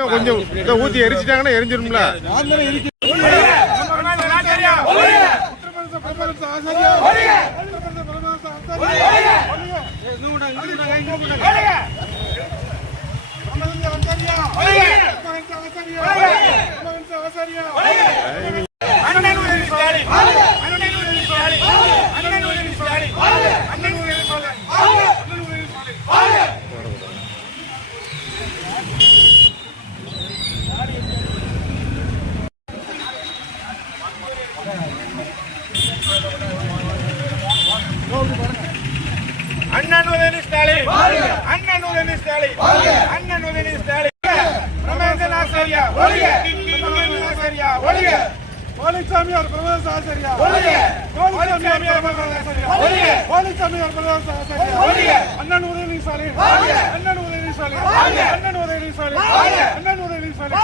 கொஞ்சம் ஊத்தி எரிச்சிட்டாங்கன்னா எரிஞ்சிரும்ல. அண்ணன் உதயநிதி ஸ்டாலின், அண்ணன் உதயநிதி ஸ்டாலின், அண்ணன் உதயநிதி ஸ்டாலின், பிரமேந்திரன் ஆசாரியா ஒழிக, பிரமேந்திரன் ஆசாரியா ஒழிக, பழனிசாமியார் பிரமேந்திரன் ஆசாரியா ஒழிக, பழனிசாமியார் பிரமேந்திரன் ஆசாரியா ஒழிக, பழனிசாமியார் பிரமேந்திரன் ஆசாரியா ஒழிக, அண்ணன் உதயநிதி ஸ்டாலின், அண்ணன் உதயநிதி ஸ்டாலின், அண்ணன் உதயநிதி ஸ்டாலின், அண்ணன் உதயநிதி ஸ்டாலின்,